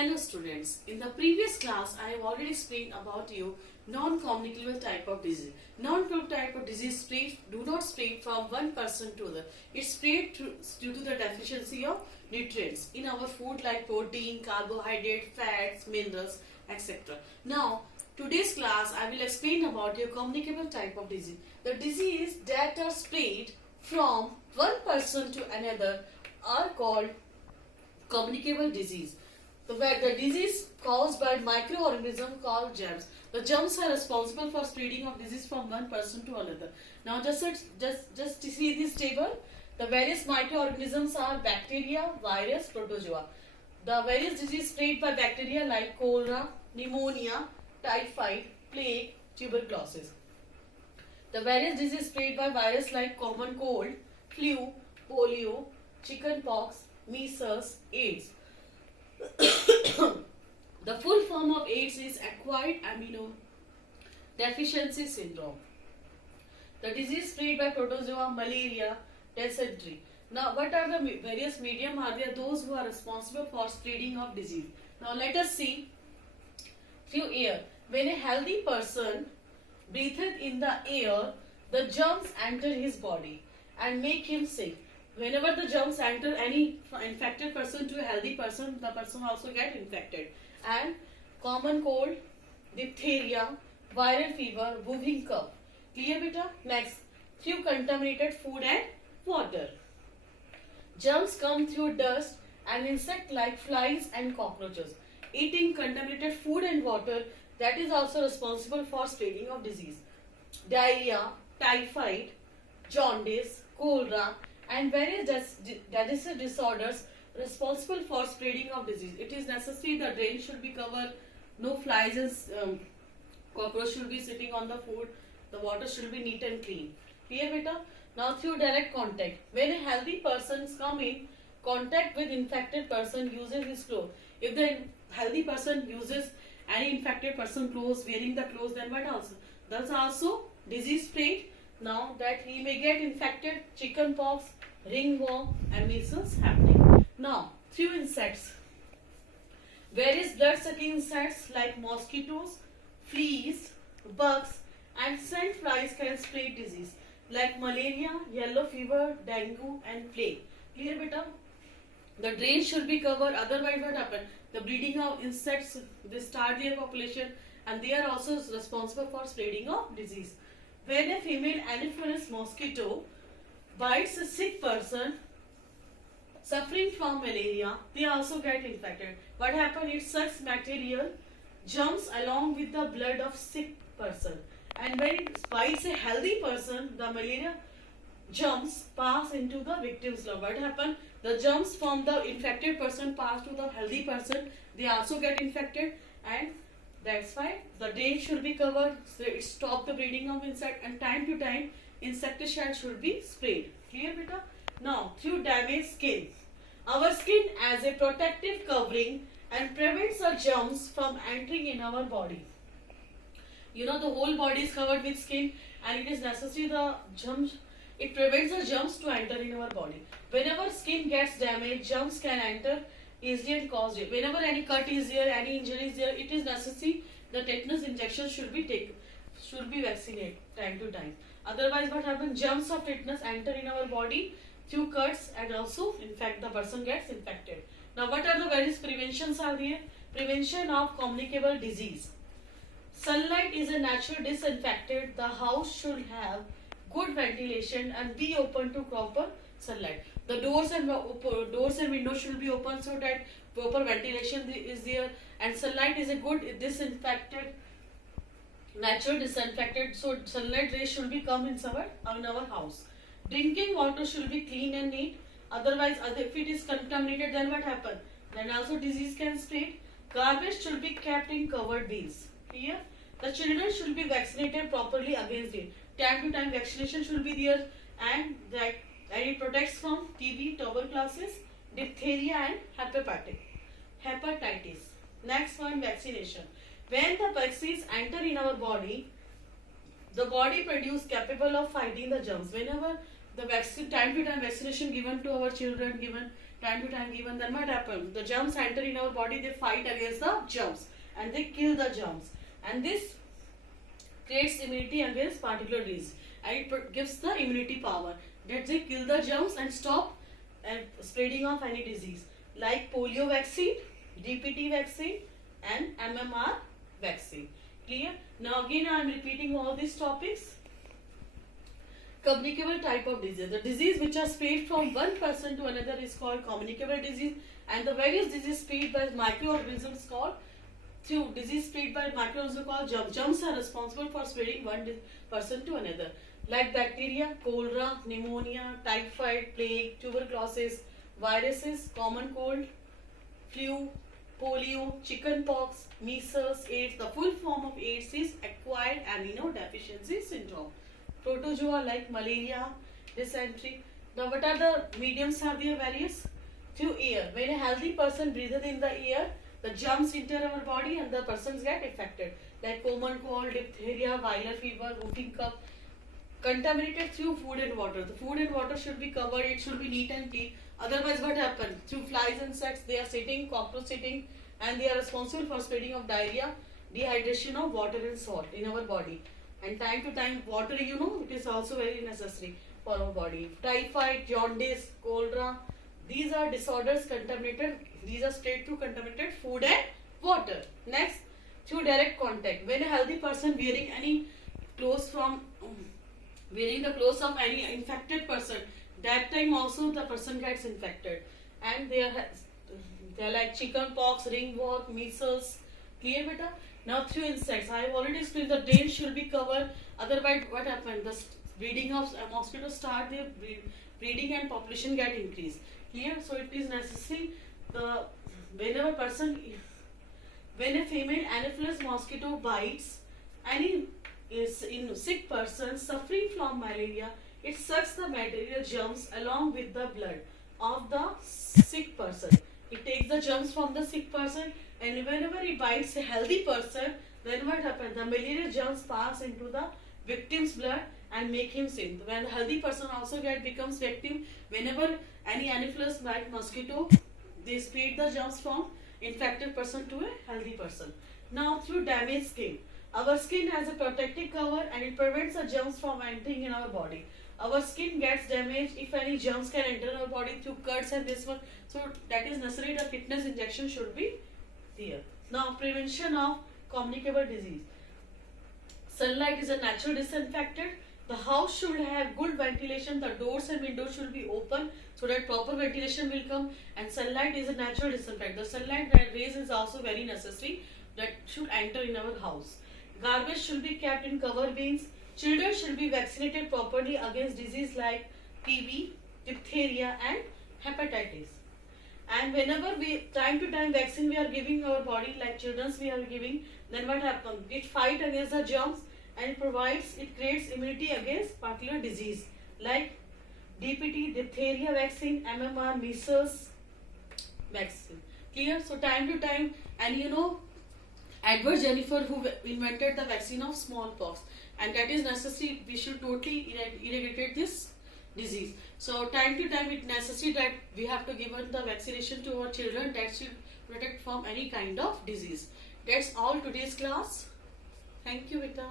Hello students, in the previous class I have already explained about you non-communicable type of disease. Non-communicable type of disease do not spread from one person to the. It spread due to the deficiency of nutrients in our food like protein, carbohydrate, fats, minerals, etc. Now today's class I will explain about your communicable type of disease. The disease that are spread from one person to another are called communicable disease. The disease caused by microorganism called germs. The germs are responsible for spreading of disease from one person to another. Now just to see this table, the various microorganisms are bacteria, virus, protozoa. The various disease spread by bacteria like cholera, pneumonia, typhoid, plague, tuberculosis. The various disease spread by virus like common cold, flu, polio, chickenpox, measles, AIDS. The full form of AIDS is acquired immunodeficiency syndrome. The disease spread by protozoa, malaria, dysentery. Now, what are the various medium? Are there those who are responsible for spreading of disease? Now, let us see through air. When a healthy person breathes in the air, the germs enter his body and make him sick. Whenever the germs enter any infected person to a healthy person, the person also get infected. And common cold, diphtheria, viral fever, whooping cough. Clear beta? Next, through contaminated food and water. Germs come through dust and insect like flies and cockroaches. Eating contaminated food and water, that is also responsible for spreading of disease. Diarrhea, typhoid, jaundice, cholera, and various digestive disorders responsible for spreading of disease. It is necessary the drain should be covered, no flies and cockroach should be sitting on the food, the water should be neat and clean. Clear beta? Now through direct contact. When a healthy person come in contact with infected person uses his clothes. If the healthy person uses any infected person clothes, wearing the clothes, then what also? That's also disease spread. Now that he may get infected, chickenpox, ringworm and measles happening. Now through insects. Various blood-sucking insects like mosquitoes, fleas, bugs and sand flies can spread disease like malaria, yellow fever, dengue and plague. Clear beta? The drain should be covered, otherwise what happen? The breeding of insects, they start their population and they are also responsible for spreading of disease. When a female anopheles mosquito bites a sick person suffering from malaria, they also get infected. What happens? It sucks material germs along with the blood of sick person. And when it bites a healthy person, the malaria germs pass into the victim's blood. What happens? The germs from the infected person pass to the healthy person. They also get infected, and that's why the drain should be covered, so it stops the breeding of insect, and time to time insecticide should be sprayed. Clear beta? Now through damaged skin. Our skin as a protective covering and prevents the germs from entering in our body. You know, the whole body is covered with skin and it is necessary the germs, it prevents the germs to enter in our body. Whenever skin gets damaged, germs can enter easily and cause it. Whenever any cut is there, any injury is there, it is necessary the tetanus injection should be taken, should be vaccinated time to time. Otherwise what happens? Germs of tetanus enter in our body through cuts and also in fact the person gets infected. Now what are the various preventions are there? Prevention of communicable disease. Sunlight is a natural disinfectant. The house should have good ventilation and be open to proper sunlight. The doors and windows should be open so that proper ventilation is there, and sunlight is a good disinfectant, natural disinfectant, so sunlight rays should be come in our house. Drinking water should be clean and neat, otherwise if it is contaminated, then what happen? Then also disease can spread. Garbage should be kept in covered bins. Here, the children should be vaccinated properly against it. Time to time vaccination should be there, and it protects from TB, tuberculosis, diphtheria and hepatitis. Next one, vaccination. When the vaccines enter in our body, the body produce capable of fighting the germs. Whenever the vaccine, time to time vaccination given to our children, given time to time given, then what happens? The germs enter in our body, they fight against the germs and they kill the germs, and this creates immunity against particular disease, and it gives the immunity power that they kill the germs and stop spreading of any disease like polio vaccine, DPT vaccine and MMR vaccine. Clear? Now again I am repeating all these topics. Communicable type of disease. The disease which are spread from one person to another is called communicable disease, and the various disease spread by microorganisms called disease spread by microorganisms called germs. Germs are responsible for spreading one person to another, like bacteria, cholera, pneumonia, typhoid, plague, tuberculosis, viruses, common cold, flu, polio, chickenpox, measles, AIDS. The full form of AIDS is acquired immunodeficiency syndrome. Protozoa like malaria, dysentery. Now what are the mediums are there various? Through air. When a healthy person breathes in the air, the germs enter our body and the persons get affected. Like common cold, diphtheria, viral fever, whooping cough. Contaminated through food and water. The food and water should be covered, it should be neat and clean. Otherwise what happens? Through flies and insects, they are sitting, cockroach sitting, and they are responsible for spreading of diarrhea, dehydration of water and salt in our body. And time to time water, it is also very necessary for our body. Typhoid, jaundice, cholera, these are disorders contaminated. These are spread through contaminated food and water. Next, through direct contact. When a healthy person wearing any clothes wearing the clothes of any infected person, that time also the person gets infected, and they are like chicken pox, ringworm, measles. Clear, beta? Now through insects, I have already explained the drain should be covered. Otherwise, what happens? The breeding of mosquitoes start their breeding and population get increased. Clear? So it is necessary when a female Anopheles mosquito bites any sick person suffering from malaria, it sucks the malarial germs along with the blood of the sick person. It takes the germs from the sick person, and whenever it bites a healthy person, then what happens? The malarial germs pass into the victim's blood and make him sick. When the healthy person also becomes victim, whenever any Anopheles bite mosquito, they spread the germs from infected person to a healthy person. Now through damaged skin. Our skin has a protective cover and it prevents the germs from entering in our body. Our skin gets damaged if any germs can enter our body through cuts and this one. So that is necessary, the tetanus injection should be there. Now prevention of communicable disease. Sunlight is a natural disinfectant. The house should have good ventilation. The doors and windows should be open so that proper ventilation will come, and sunlight is a natural disinfectant. The sunlight rays is also very necessary that should enter in our house. Garbage should be kept in cover bins. Children should be vaccinated properly against disease like TB, diphtheria and hepatitis. And whenever time to time vaccine we are giving our body, like children's we are giving, then what happens? It fight against the germs and it creates immunity against particular disease like DPT, diphtheria vaccine, MMR, measles vaccine. Clear? So time to time, and Edward Jennifer, who invented the vaccine of smallpox, and that is necessary. We should totally eradicate this disease. So time to time it necessary that we have to give the vaccination to our children that should protect from any kind of disease. That's all today's class. Thank you, Vita.